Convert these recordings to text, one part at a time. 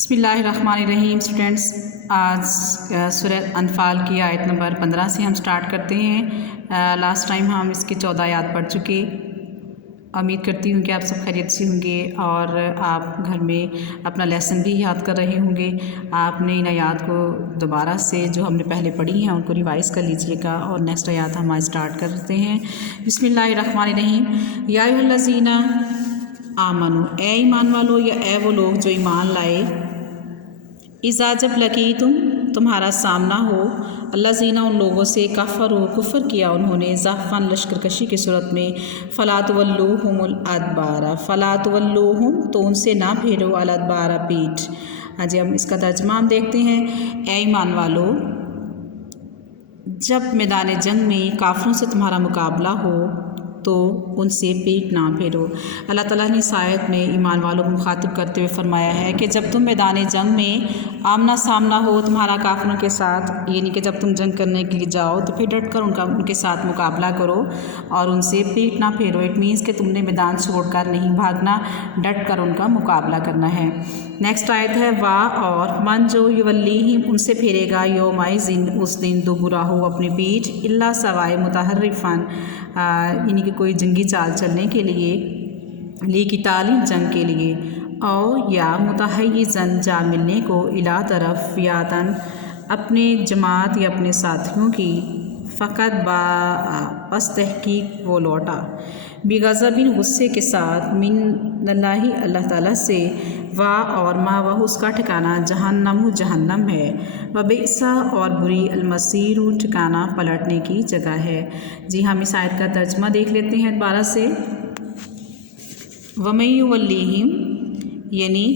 بسم اللہ الرحمن الرحیم اسٹوڈنٹس، آج سورت انفال کی آیت نمبر 15 سے ہم سٹارٹ کرتے ہیں۔ لاسٹ ٹائم ہم اس کی 14 آیات پڑھ چکے۔ امید کرتی ہوں کہ آپ سب خیریت سے ہوں گے اور آپ گھر میں اپنا لیسن بھی یاد کر رہے ہوں گے۔ آپ نے ان آیات کو دوبارہ سے جو ہم نے پہلے پڑھی ہیں ان کو ریوائز کر لیجئے گا اور نیکسٹ آیات ہم آج سٹارٹ کرتے ہیں۔ بسم اللہ الرحمن الرحیم۔ یا ایھا الذین آمنو، اے ایمان والو یا اے وہ لوگ جو ایمان لائے، اذا جب لقیتم تمہارا سامنا ہو، الذین ان لوگوں سے کفروا کفر کیا انہوں نے، زحفاً لشکر کشی کی صورت میں، فلا تولوہم الادبار، فلا تولوہم تو ان سے نہ پھیرو الادبار پیٹھ۔ ہاں جی، اب اس کا ترجمہ ہم دیکھتے ہیں۔ اے ایمان والو، جب میدان جنگ میں کافروں سے تمہارا مقابلہ ہو تو ان سے پیٹ نہ پھیرو۔ اللہ تعالیٰ نے اس آیت میں ایمان والوں کو مخاطب کرتے ہوئے فرمایا ہے کہ جب تم میدان جنگ میں آمنا سامنا ہو تمہارا کافروں کے ساتھ، یعنی کہ جب تم جنگ کرنے کے لیے جاؤ تو پھر ڈٹ کر ان کے ساتھ مقابلہ کرو اور ان سے پیٹ نہ پھیرو۔ اٹ مینس کہ تم نے میدان چھوڑ کر نہیں بھاگنا، ڈٹ کر ان کا مقابلہ کرنا ہے۔ نیکسٹ آیت ہے وا اور من جو یولیہم ان سے پھیرے گا یومئذ اس دن دوبراہ اپنی پیٹھ، الا سوائے متحرفن یعنی کہ کوئی جنگی چال چلنے کے لیے، لقتال جنگ کے لیے، او یا متحیزن جا ملنے کو، الا طرف فیاتن اپنے جماعت یا اپنے ساتھیوں کی، فقط پس تحقیق وہ لوٹا، بغضبن غصے کے ساتھ، من اللہ اللہ تعالیٰ سے، وا اور ماوہ اس کا ٹھکانہ جہنم جہنم ہے، وبئس اور بری، المصیر ٹھکانہ پلٹنے کی جگہ ہے۔ جی ہم اس آیت کا ترجمہ دیکھ لیتے ہیں دوبارہ سے۔ وَمَن یُوَلِّہِم یعنی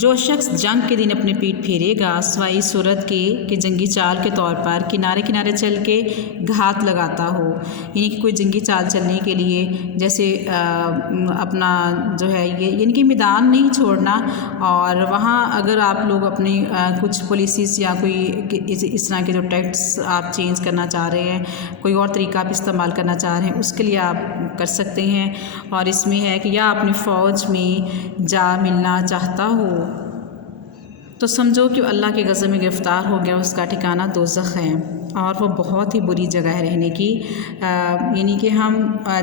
جو شخص جنگ کے دن اپنے پیٹ پھیرے گا، سوائے صورت کے کہ جنگی چال کے طور پر کنارے کنارے چل کے گھات لگاتا ہو، یعنی کہ کوئی جنگی چال چلنے کے لیے جیسے اپنا جو ہے یہ یعنی کہ میدان نہیں چھوڑنا، اور وہاں اگر آپ لوگ اپنی کچھ پالیسیز یا کوئی اس طرح کے جو ٹیکٹس آپ چینج کرنا چاہ رہے ہیں، کوئی اور طریقہ آپ استعمال کرنا چاہ رہے ہیں، اس کے لیے آپ کر سکتے ہیں۔ اور اس میں ہے کہ یا اپنی فوج میں جا ملنا چاہتا ہو تو سمجھو کہ اللہ کے غضب میں گرفتار ہو گیا، اس کا ٹھکانہ دوزخ ہے اور وہ بہت ہی بری جگہ ہے رہنے کی۔ یعنی کہ ہم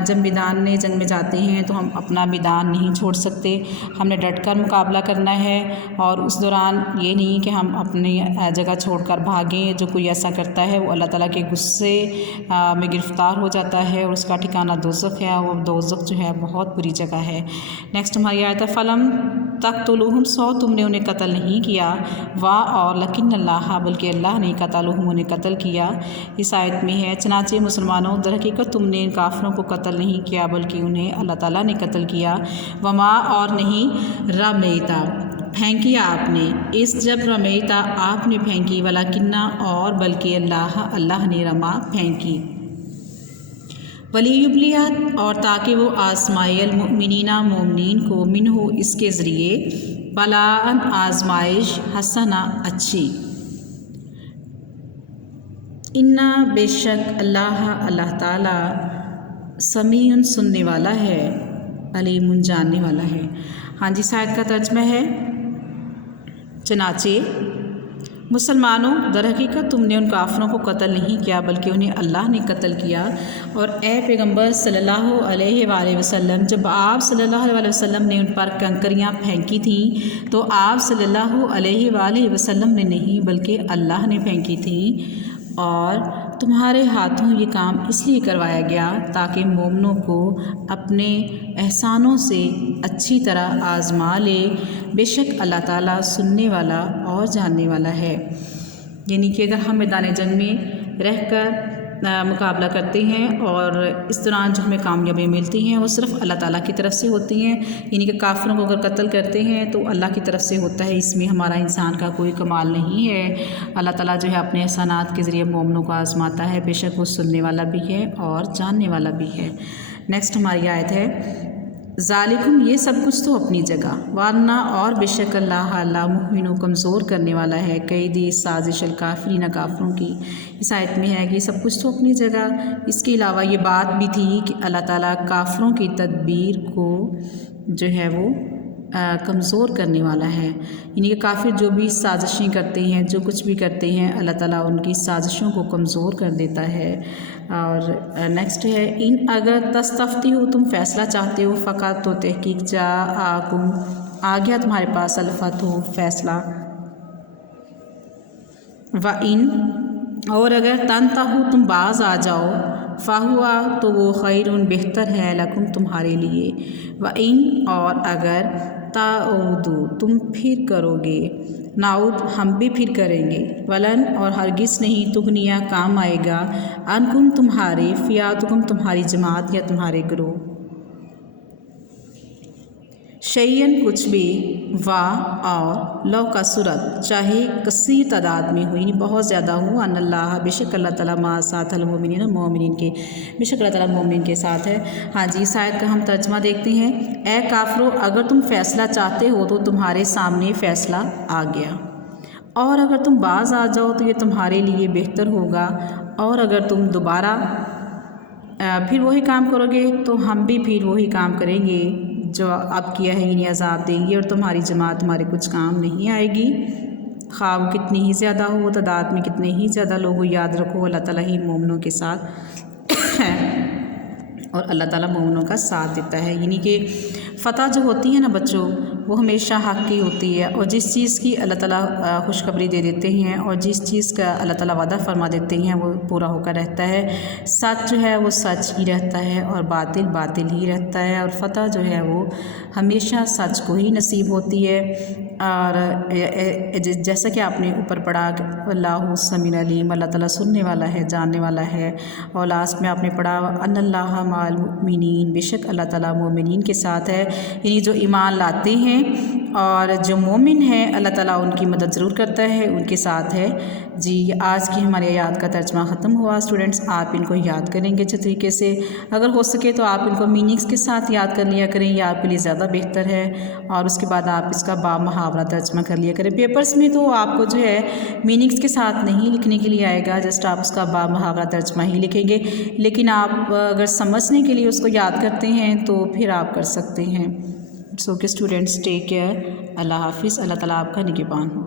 جب میدان جنگ میں جاتے ہیں تو ہم اپنا میدان نہیں چھوڑ سکتے، ہم نے ڈٹ کر مقابلہ کرنا ہے، اور اس دوران یہ نہیں کہ ہم اپنی جگہ چھوڑ کر بھاگیں۔ جو کوئی ایسا کرتا ہے وہ اللہ تعالیٰ کے غصے میں گرفتار ہو جاتا ہے اور اس کا ٹھکانہ دوزخ ہے، وہ دوزخ جو ہے بہت بری جگہ ہے۔ نیکسٹ ہماری آیت ہے فلم تقتلوہم سو تم نے انہیں قتل نہیں کیا، وا اور لیکن اللہ بلکہ اللہ نے قتلوہم انہیں قتل کیا۔ اس آیت میں ہے چنانچہ مسلمانوں در حقیقت تم نے ان کافروں کو قتل نہیں کیا بلکہ انہیں اللہ تعالیٰ نے قتل کیا، وما اور نہیں رمیتا پھینکی آپ نے، اس جب رمیتا آپ نے پھینکی، ولیکنہ اور بلکہ اللہ نے رما پھینکی، ولیبلیات اور تاکہ وہ آزمائے المؤمنین مومنین کو، منہ اس کے ذریعے، بلاءً آزمائش، حسنہ اچھی، انا بے شک اللہ تعالیٰ سمیع سننے والا ہے، علیم جاننے والا ہے۔ ہاں جی، آیت کا ترجمہ ہے چنانچہ مسلمانوں در حقیقت تم نے ان کافروں کو قتل نہیں کیا بلکہ انہیں اللہ نے قتل کیا، اور اے پیغمبر صلی اللہ علیہ وآلہ وسلم جب آپ صلی اللہ علیہ وسلم نے ان پر کنکریاں پھینکی تھیں تو آپ صلی اللہ علیہ وآلہ وسلم نے نہیں بلکہ اللہ نے پھینکی تھیں، اور تمہارے ہاتھوں یہ کام اس لیے کروایا گیا تاکہ مومنوں کو اپنے احسانوں سے اچھی طرح آزما لے، بے شک اللہ تعالیٰ سننے والا اور جاننے والا ہے۔ یعنی کہ اگر ہم میدان جنگ میں رہ کر مقابلہ کرتے ہیں اور اس دوران جو ہمیں کامیابی ملتی ہیں وہ صرف اللہ تعالیٰ کی طرف سے ہوتی ہیں، یعنی کہ کافروں کو اگر قتل کرتے ہیں تو اللہ کی طرف سے ہوتا ہے، اس میں ہمارا انسان کا کوئی کمال نہیں ہے۔ اللہ تعالیٰ جو ہے اپنے احسانات کے ذریعے مومنوں کو آزماتا ہے، بے شک وہ سننے والا بھی ہے اور جاننے والا بھی ہے۔ نیکسٹ ہماری آیت ہے ذالکم یہ سب کچھ تو اپنی جگہ، ورنہ اور بے شک اللہ مؤمن و کمزور کرنے والا ہے، قیدی سازش الکافرین کافروں کی۔ اس آیت میں ہے کہ یہ سب کچھ تو اپنی جگہ، اس کے علاوہ یہ بات بھی تھی کہ اللہ تعالیٰ کافروں کی تدبیر کو جو ہے وہ کمزور کرنے والا ہے، یعنی کہ کافر جو بھی سازشیں کرتے ہیں، جو کچھ بھی کرتے ہیں، اللہ تعالیٰ ان کی سازشوں کو کمزور کر دیتا ہے۔ اور نیکسٹ ہے ان اگر تستفتی ہو تم فیصلہ چاہتے ہو، فقط تو تحقیق جا آکم آ گیا تمہارے پاس الفت ہو فیصلہ، و ان اور اگر تنتہو تم باز آ جاؤ، فہوا تو وہ خیر بہتر ہے لکم تمہارے لیے، و ان اور اگر تعودو تم پھر کرو گے، نعود ہم بھی پھر کریں گے، ولن اور ہرگز نہیں تغنیہ کام آئے گا، عنکم تمہارے، فیاتکم تمہاری جماعت یا تمہارے گروہ، شیئن کچھ بھی، وا اور لو کا سورت چاہے کثیر تعداد میں ہو، یعنی بہت زیادہ ہو، ان اللہ بے شک اللہ تعالیٰ ما ساتھ المومنین مومنین کے، بے شک اللہ تعالیٰ مومنین کے ساتھ ہے۔ ہاں جی، اس آیت کا ہم ترجمہ دیکھتے ہیں۔ اے کافرو اگر تم فیصلہ چاہتے ہو تو تمہارے سامنے فیصلہ آ گیا، اور اگر تم باز آ جاؤ تو یہ تمہارے لیے بہتر ہوگا، اور اگر تم دوبارہ پھر وہی کام کرو گے تو ہم بھی پھر وہی کام کریں گے جو اب کیا ہے، یعنی عذاب دیں گے، اور تمہاری جماعت تمہارے کچھ کام نہیں آئے گی، خواہ وہ کتنی ہی زیادہ ہو، تعداد میں کتنے ہی زیادہ لوگ، یاد رکھو اللہ تعالیٰ ہی مومنوں کے ساتھ ہے، اور اللہ تعالیٰ مومنوں کا ساتھ دیتا ہے۔ یعنی کہ فتح جو ہوتی ہے نا بچوں، وہ ہمیشہ حق کی ہوتی ہے، اور جس چیز کی اللہ تعالیٰ خوشخبری دے دیتے ہیں، اور جس چیز کا اللہ تعالیٰ وعدہ فرما دیتے ہیں وہ پورا ہو کر رہتا ہے۔ سچ جو ہے وہ سچ ہی رہتا ہے، اور باطل باطل ہی رہتا ہے، اور فتح جو ہے وہ ہمیشہ سچ کو ہی نصیب ہوتی ہے۔ اور جیسا کہ آپ نے اوپر پڑھا کہ اللہ سمیع علیم، اللہ تعالیٰ سننے والا ہے، جاننے والا ہے، اور لاسٹ میں آپ نے پڑھا ان اللہ مع المؤمنین، بے شک اللہ تعالیٰ مومنین کے ساتھ ہے، یعنی جو ایمان لاتے ہیں اور جو مومن ہیں اللہ تعالیٰ ان کی مدد ضرور کرتا ہے، ان کے ساتھ ہے۔ جی آج کی ہماری آیات کا ترجمہ ختم ہوا۔ اسٹوڈنٹس آپ ان کو یاد کریں گے اچھے طریقے سے، اگر ہو سکے تو آپ ان کو میننگس کے ساتھ یاد کر لیا کریں، یہ آپ کے لیے زیادہ بہتر ہے، اور اس کے بعد آپ اس کا با محاورہ ترجمہ کر لیا کریں۔ پیپرز میں تو آپ کو جو ہے میننگس کے ساتھ نہیں لکھنے کے لیے آئے گا، جسٹ آپ اس کا با محاورہ ترجمہ ہی لکھیں گے، لیکن آپ اگر سمجھنے کے لیے اس کو یاد کرتے ہیں تو پھر آپ کر سکتے ہیں۔ سو کہ اسٹوڈنٹس ٹیک کیئر، اللہ حافظ، اللہ تعالیٰ آپ کا نگہبان ہو۔